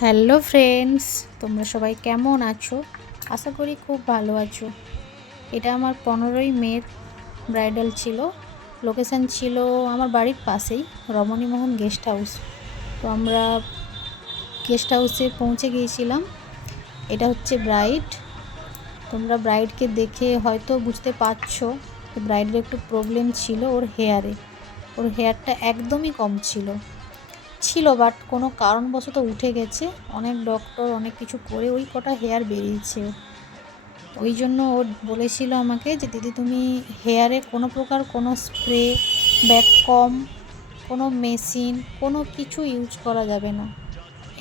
Hello friends, তোমরা সবাই কেমন আছো? আশা করি খুব ভালো আছো। এটা আমার 15ই মের ব্রাইডাল ছিল। লোকেশান ছিল আমার বাড়ির পাশেই, রমণীমোহন গেস্ট হাউস। তো আমরা গেস্ট হাউসে পৌঁছে গিয়েছিলাম। এটা হচ্ছে ব্রাইড। তোমরা ব্রাইডকে দেখে হয়তো বুঝতে পারছো যে ব্রাইডের একটু প্রবলেম ছিল ওর হেয়ারে। ওর হেয়ারটা একদমই কম ছিল বাট কোনো কারণবশত উঠে গেছে। অনেক ডক্টর অনেক কিছু করে ওই কটা হেয়ার বেরিয়েছে। ওই জন্য ও বলেছিল আমাকে যে দিদি তুমি হেয়ারে কোনো প্রকার কোনো স্প্রে কম কোনো মেশিন কোনো কিছু ইউজ করা যাবে না,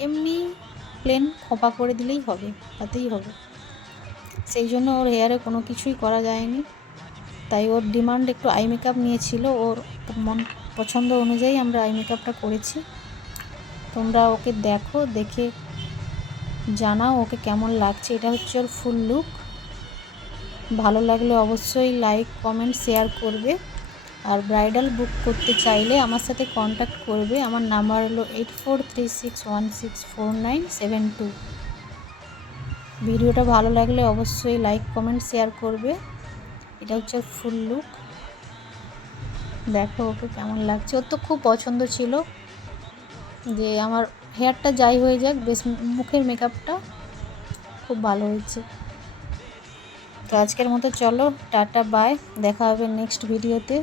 এমনি প্লেন খোঁপা করে দিলেই হবে, তাতেই হবে। সেই জন্য ওর হেয়ারে কোনো কিছুই করা যায়নি। তাই ওর ডিমান্ড একটু আই মেকআপ নিয়েছিল। ওর মন পছন্দ অনুযায়ী আমরা আই মেকআপটা করেছি। তোমরা ওকে দেখো, দেখে জানাও ওকে কেমন লাগছে। এটা হচ্ছে ওর ফুল লুক। ভালো লাগলে অবশ্যই লাইক কমেন্ট শেয়ার করবে। আর ব্রাইডাল বুক করতে চাইলে আমার সাথে কন্ট্যাক্ট করবে। আমার নাম্বার হলো 8436164972। ভিডিওটা ভালো লাগলে অবশ্যই লাইক কমেন্ট শেয়ার করবে। এটা হচ্ছে ওর ফুল লুক। দেখো ওকে কেমন লাগছে। ওর তো খুব পছন্দ ছিল যে আমার হেয়ারটা যাই হয়ে যাক, বেশ মুখের মেকআপটা খুব ভালো হয়েছে। তো আজকের মতো চলো, টাটা বাই, দেখা হবে নেক্সট ভিডিওতে।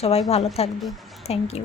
সবাই ভালো থাকবে। Thank you.